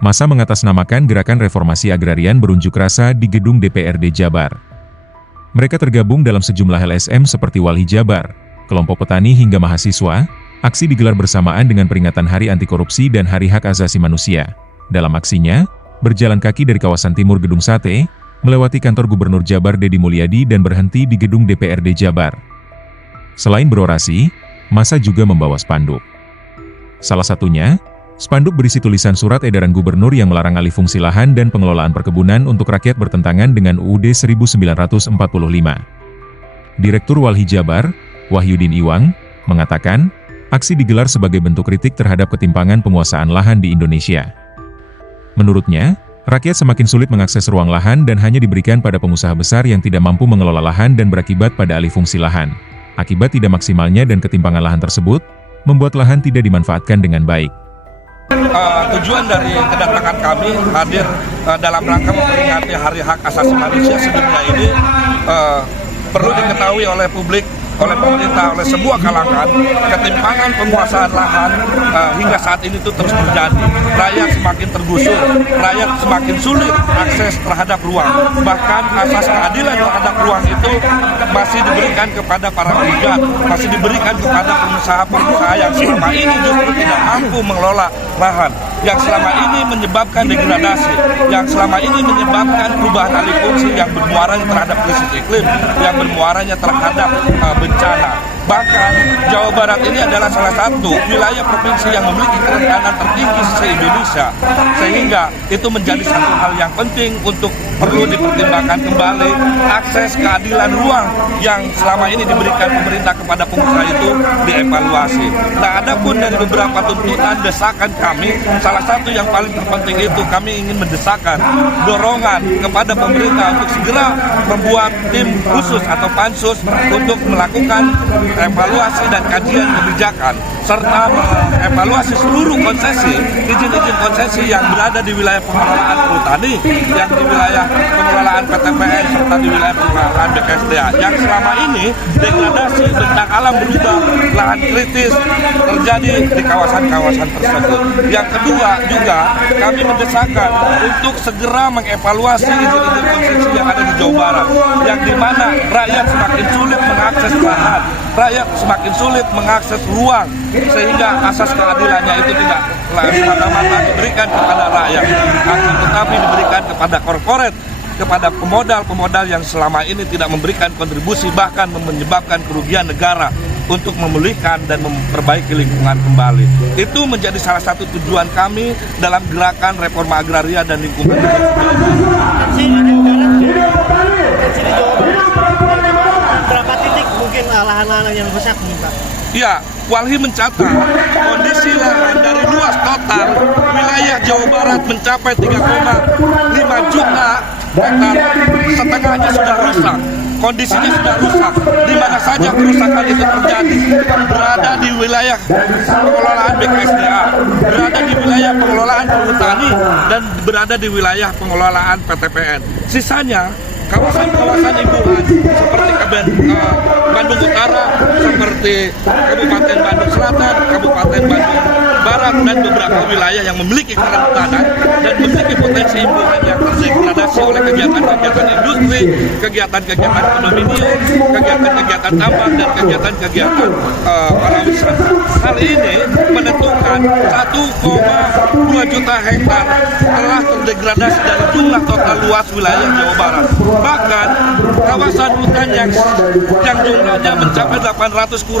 Massa mengatasnamakan gerakan reformasi agrarian berunjuk rasa di gedung DPRD Jabar. Mereka tergabung dalam sejumlah LSM seperti Walhi Jabar, kelompok petani hingga mahasiswa. Aksi digelar bersamaan dengan peringatan Hari Anti Korupsi dan Hari Hak Asasi Manusia. Dalam aksinya, berjalan kaki dari kawasan timur Gedung Sate, melewati kantor Gubernur Jabar Deddy Mulyadi dan berhenti di gedung DPRD Jabar. Selain berorasi, massa juga membawa spanduk. Salah satunya, spanduk berisi tulisan surat edaran gubernur yang melarang alih fungsi lahan dan pengelolaan perkebunan untuk rakyat bertentangan dengan UUD 1945. Direktur Walhi Jabar, Wahyudin Iwang, mengatakan, aksi digelar sebagai bentuk kritik terhadap ketimpangan penguasaan lahan di Indonesia. Menurutnya, rakyat semakin sulit mengakses ruang lahan dan hanya diberikan pada pengusaha besar yang tidak mampu mengelola lahan dan berakibat pada alih fungsi lahan. Akibat tidak maksimalnya dan ketimpangan lahan tersebut, membuat lahan tidak dimanfaatkan dengan baik. Tujuan dari kedatangan kami hadir dalam rangka memperingati Hari Hak Asasi Manusia sedunia ini perlu diketahui oleh publik, oleh pemerintah, oleh sebuah kalangan, ketimpangan penguasaan lahan hingga saat ini itu terus terjadi. Rakyat semakin tergusur, rakyat semakin sulit akses terhadap ruang. Bahkan asas keadilan terhadap ruang itu masih diberikan kepada para penggugat, masih diberikan kepada pengusaha-pengusaha yang selama ini justru tidak mampu mengelola lahan, yang selama ini menyebabkan degradasi, yang selama ini menyebabkan perubahan alih fungsi yang bermuaranya terhadap krisis iklim, yang bermuaranya terhadap bencana. Bahkan Jawa Barat ini adalah salah satu wilayah provinsi yang memiliki kerentanan tertinggi se-Indonesia, sehingga itu menjadi satu hal yang penting untuk perlu dipertimbangkan kembali akses keadilan ruang yang selama ini diberikan pemerintah kepada pengusaha itu dievaluasi. Nah, adapun dari beberapa tuntutan desakan kami, salah satu yang paling terpenting itu kami ingin mendesakan dorongan kepada pemerintah untuk segera membuat tim khusus atau pansus untuk melakukan evaluasi dan kajian kebijakan serta mengevaluasi seluruh konsesi, izin-izin konsesi yang berada di wilayah pengelolaan perhutani, yang di wilayah pengelolaan PTPN serta di wilayah pengelolaan BKSDA yang selama ini degradasi bentang alam berubah, lahan kritis terjadi di kawasan-kawasan tersebut. Yang kedua juga kami mendesakan untuk segera mengevaluasi izin-izin konsesi yang ada di Jawa Barat, yang dimana rakyat semakin sulit mengakses lahan, rakyat semakin sulit mengakses ruang, sehingga asas keadilannya itu tidak semata-mata diberikan kepada rakyat, akan tetapi diberikan kepada korporat, kepada pemodal-pemodal yang selama ini tidak memberikan kontribusi, bahkan menyebabkan kerugian negara untuk memulihkan dan memperbaiki lingkungan kembali. Itu menjadi salah satu tujuan kami dalam gerakan reforma agraria dan lingkungan hidup. Berapa titik mungkin lahan-lahan yang rusak nih, Pak? Ya, Walhi mencatat kondisi lahan dari luas total wilayah Jawa Barat mencapai 3,5 juta hektar, setengahnya sudah rusak. Kondisinya sudah rusak. Di mana saja kerusakan itu terjadi? Berada di wilayah pengelolaan BKSDA, berada di wilayah pengelolaan perhutani, dan berada di wilayah pengelolaan PTPN. Sisanya kawasan-kawasan ibuan seperti Bandung Utara, seperti Kabupaten Bandung Selatan, Kabupaten Bandung Barat, dan beberapa wilayah yang memiliki kerentanan dan memiliki potensi ibuan yang terdegradasi oleh kegiatan-kegiatan industri, kegiatan-kegiatan kondominium, kegiatan-kegiatan tambang, dan kegiatan-kegiatan pariwisata. Hal ini menentukan 1,2 juta hektar telah terdegradasi dari jumlah total luas wilayah Jawa Barat. Bahkan kawasan hutan yang jumlahnya mencapai 800.000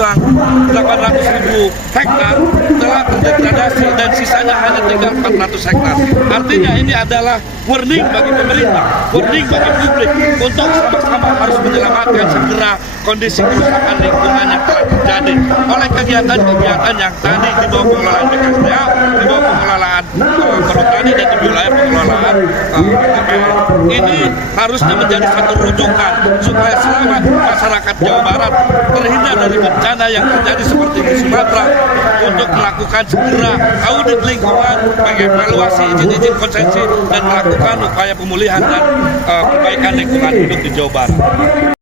hektar telah terdegradasi dan sisanya hanya tinggal 400 hektar. Artinya ini adalah warning bagi pemerintah, warning bagi publik untuk sama-sama harus menyelamatkan segera kondisi kerusakan lingkungan yang telah terjadi oleh kegiatan-kegiatan yang tadi di bawah pengelolaan BKSDA, di bawah pengelolaan perhutani, dan di wilayah pengelolaan PTPN. Ini harusnya menjadi satu rujukan supaya selamat masyarakat Jawa Barat terhindar dari bencana yang terjadi seperti di Sumatera, untuk melakukan segera audit lingkungan, mengevaluasi izin-izin konsesi, dan melakukan upaya pemulihan dan perbaikan lingkungan hidup di Jawa Barat.